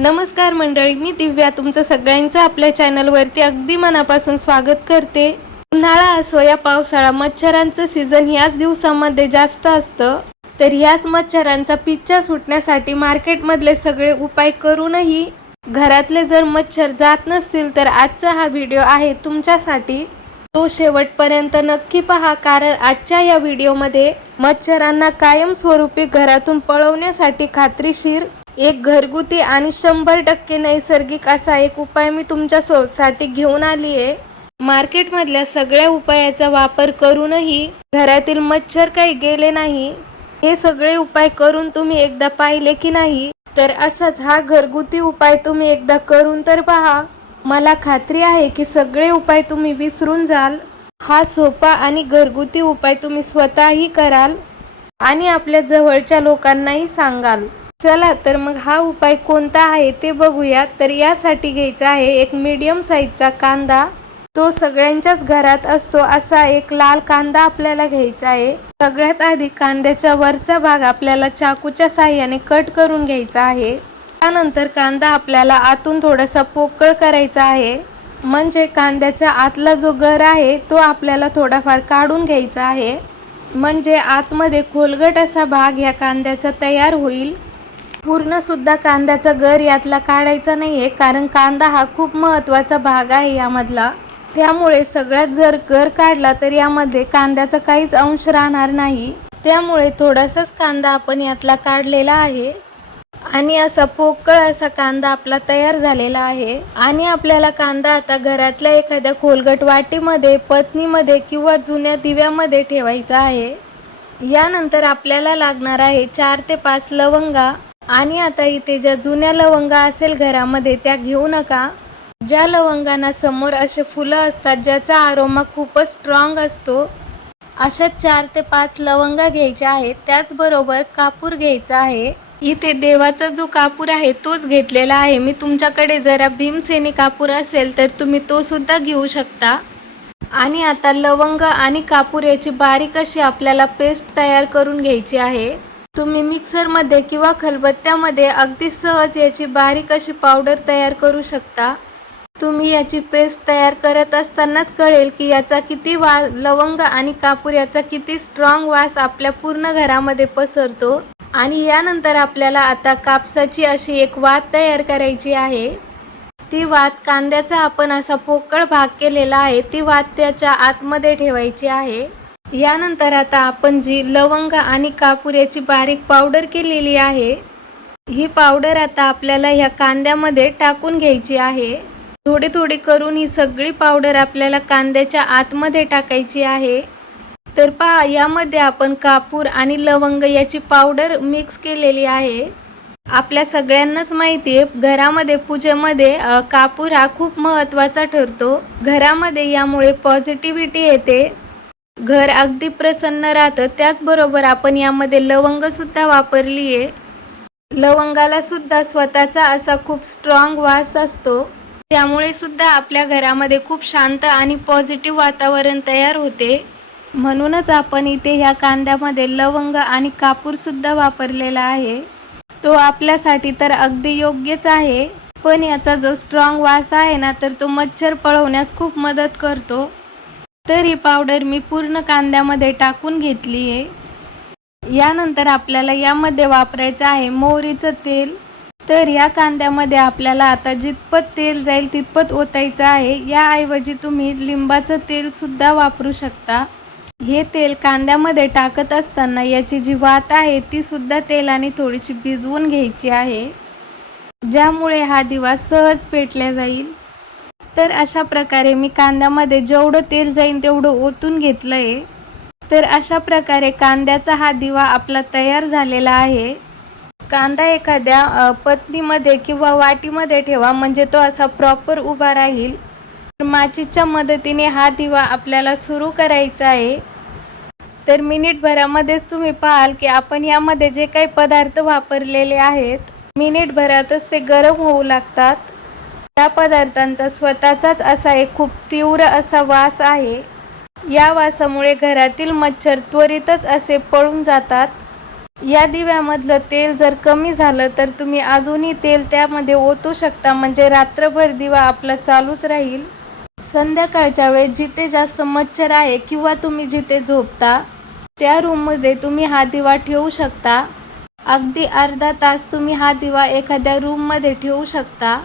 नमस्कार मंडळी, मी दिव्या तुमचं सगळ्यांचं आपल्या चॅनलवरती अगदी मनापासून स्वागत करते। उन्हाळा असो या पावसाळा, मच्छरांचं सीझन ह्याच दिवसांमध्ये जास्त असतं। तर ह्याच मच्छरांचा पिच्चा सुटण्यासाठी मार्केटमधले सगळे उपाय करूनही घरातले जर मच्छर जात नसतील तर आजचा हा व्हिडिओ आहे तुमच्यासाठी। तो शेवटपर्यंत नक्की पहा, कारण आजच्या या व्हिडिओमध्ये मच्छरांना कायमस्वरूपी घरातून पळवण्यासाठी खात्रीशीर एक घरगुती आणि 100% नैसर्गिक असा एक उपाय मी तुमच्यासाठी घेऊन आली आहे। मार्केटमधल्या सगळ्या उपायाचा वापर करूनही घरातील मच्छर काही गेले नाही। हे सगळे उपाय करून तुम्ही एकदा पाहिले की नाही, तर असाच हा घरगुती उपाय तुम्ही एकदा करून तर पहा। मला खात्री आहे की सगळे उपाय तुम्ही विसरून जाल। हा सोपा आणि घरगुती उपाय तुम्ही स्वतःही कराल आणि आपल्या जवळच्या लोकांनाही सांगाल। चला तर मग हा उपाय कोणता आहे ते बघूया। तर यासाठी घ्यायचा आहे एक मीडियम साईजचा कांदा। तो सगळ्यांच्याच घरात असतो असा एक लाल कांदा आपल्याला घ्यायचा आहे। सगळ्यात आधी कांद्याचा वरचा भाग आपल्याला चाकूच्या साहाय्याने कट करून घ्यायचा आहे। त्यानंतर कांदा आपल्याला आतून थोडासा पोकळ करायचा आहे, म्हणजे कांद्याचा आतला जो गर आहे तो आपल्याला थोडाफार काढून घ्यायचा आहे, म्हणजे आतमध्ये खोलगट असा भाग ह्या कांद्याचा तयार होईल। पूर्ण सुद्धा कांद्याचा गर यातला काढायचा नाहीये, कारण कांदा हा खूप महत्त्वाचा भाग आहे यामधला। त्यामुळे सगळ्यात जर गर काढला तर यामध्ये कांद्याचा काहीच अंश राहणार नाही। त्यामुळे थोडासाच कांदा आपण यातला काढलेला आहे आणि असा पोकळ असा कांदा आपला तयार झालेला आहे। आणि आपल्याला कांदा आता घरातल्या एखाद्या खोलगट वाटीमध्ये, पत्नीमध्ये किंवा जुन्या दिव्यामध्ये ठेवायचा आहे। यानंतर आपल्याला लागणार आहे 4 ते 5 लवंगा। आणि आता इथे ज्या जुन्या लवंगा असेल घरामध्ये त्या घेऊ नका। ज्या लवंगांना समोर असे फुलं असतात ज्याचा आरोमा खूपच स्ट्रॉंग असतो, अशा 4 ते 5 लवंगा घ्यायच्या आहेत। त्याचबरोबर कापूर घ्यायचा आहे। इथे देवाचा जो कापूर आहे तोच घेतलेला आहे मी। तुमच्याकडे जरा भीमसेनी कापूर असेल तर तुम्ही तो सुद्धा घेऊ शकता। आणि आता लवंग आणि कापूर याची बारीक अशी आपल्याला पेस्ट तयार करून घ्यायची आहे। तुम्ही मिक्सरमध्ये किंवा खलबत्त्यामध्ये अगदी सहज याची बारीक अशी पावडर तयार करू शकता। तुम्ही याची पेस्ट तयार करत असतानाच कळेल की याचा किती लवंग आणि कापूर याचा किती स्ट्रॉंग वास आपल्या पूर्ण घरामध्ये पसरतो। आणि यानंतर आपल्याला आता कापसाची अशी एक वात तयार करायची आहे। ती वात कांद्याचा आपण असा पोकळ भाग केलेला आहे, ती वात त्याच्या आतमध्ये ठेवायची आहे। यानंतर आता आपण जी लवंग आणि कापूर याची बारीक पावडर केलेली आहे, ही पावडर आता आपल्याला ह्या कांद्यामध्ये टाकून घ्यायची आहे। थोडी थोडी करून ही सगळी पावडर आपल्याला कांद्याच्या आतमध्ये टाकायची आहे। तर पहा, यामध्ये आपण कापूर आणि लवंग याची पावडर मिक्स केलेली आहे। आपल्या सगळ्यांनाच माहिती आहे, घरामध्ये पूजेमध्ये कापूर हा खूप महत्त्वाचा ठरतो। घरामध्ये यामुळे पॉझिटिव्हिटी येते, घर अगदी प्रसन्न राहतं। त्याचबरोबर आपण यामध्ये लवंग सुद्धा वापरली आहे। लवंगाला सुद्धा स्वतःचा असा खूप स्ट्रॉंग वास असतो, त्यामुळे सुद्धा आपल्या घरामध्ये खूप शांत आणि पॉझिटिव्ह वातावरण तयार होते। म्हणूनच आपण इथे ह्या कांद्यामध्ये लवंग आणि कापूर सुद्धा वापरलेला आहे। तो आपल्यासाठी तर अगदी योग्यच आहे, पण याचा जो स्ट्रॉंग वास आहे ना, तर तो मच्छर पळवण्यास खूप मदत करतो। तर ही पावडर मी पूर्ण कांद्यामध्ये टाकून घेतली आहे। यानंतर आपल्याला यामध्ये वापरायचं आहे मोहरीचं तेल। तर या कांद्यामध्ये आपल्याला आता जितपत तेल जाईल तितपत ओतायचं आहे। याऐवजी तुम्ही लिंबाचं तेल सुद्धा वापरू शकता। हे तेल कांद्यामध्ये टाकत असताना याची जी वात आहे ती सुद्धा तेलाने थोडीशी भिजवून घ्यायची आहे, ज्यामुळे हा दिवा सहज पेटला जाईल। तर अशा प्रकारे मी कांद्यामध्ये जेवढं तेल जाईल तेवढं ओतून घेतलं आहे। तर अशा प्रकारे कांद्याचा हा दिवा आपला तयार झालेला आहे। कांदा एखाद्या पत्नीमध्ये किंवा वाटीमध्ये ठेवा, म्हणजे तो असा प्रॉपर उभा राहील। माचीच्या मदतीने हा दिवा आपल्याला सुरू करायचा आहे। तर मिनिटभरामध्येच तुम्ही पाहाल की आपण यामध्ये जे काही पदार्थ वापरलेले आहेत, मिनिटभरातच ते गरम होऊ लागतात। त्या पदार्थांचा स्वतःचाच असा एक खूप तीव्र असा वास आहे। या वासामुळे घरातील मच्छर त्वरितच असे पळून जातात। या दिव्यामधलं तेल जर कमी झालं तर तुम्ही अजूनही तेल त्यामध्ये ओतू शकता, म्हणजे रात्रभर दिवा आपला चालूच राहील. संध्याकाळच्या वेळेस जिथे जास्त मच्छर आहे किंवा तुम्ही जिथे झोपता त्या रूममध्ये तुम्ही हा दिवा ठेवू शकता. अगदी अर्धा तास तुम्ही हा दिवा एखाद्या रूममध्ये ठेवू शकता.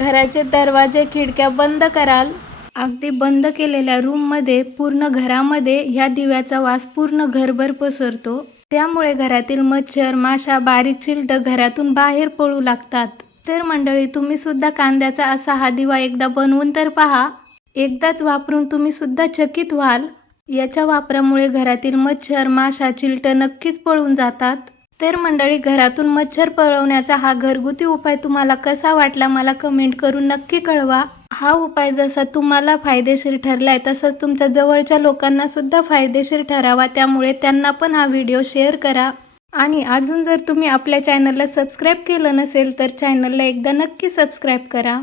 घराचे दरवाजे खिडक्या बंद कराल. अगदी बंद केलेल्या रूममध्ये पूर्ण घरामध्ये ह्या दिव्याचा वास पूर्ण घरभर पसरतो. त्यामुळे घरातील मच्छर, माशा, बारीक चिलटं घरातून बाहेर पळू लागतात. तर मंडळी, तुम्ही सुद्धा कांद्याचा असा हा दिवा एकदा बनवून तर पहा. एकदाच वापरून तुम्ही सुद्धा चकित व्हाल. याच्या वापरामुळे घरातील मच्छर, माशा, चिलटं नक्कीच पळून जातात. तर मंडळी, घरातून मच्छर पळवण्याचा हा घरगुती उपाय तुम्हाला कसा वाटला मला कमेंट करून नक्की कळवा. हा उपाय जसा तुम्हाला फायदेशीर ठरलाय तसंच तुमच्या जवळच्या लोकांना सुद्धा फायदेशीर ठरावा, त्यामुळे त्यांना पण हा व्हिडिओ शेअर करा. आणि अजून जर तुम्ही आपल्या चॅनलला सबस्क्राईब केलं नसेल तर चॅनलला एकदा नक्की सबस्क्राईब करा.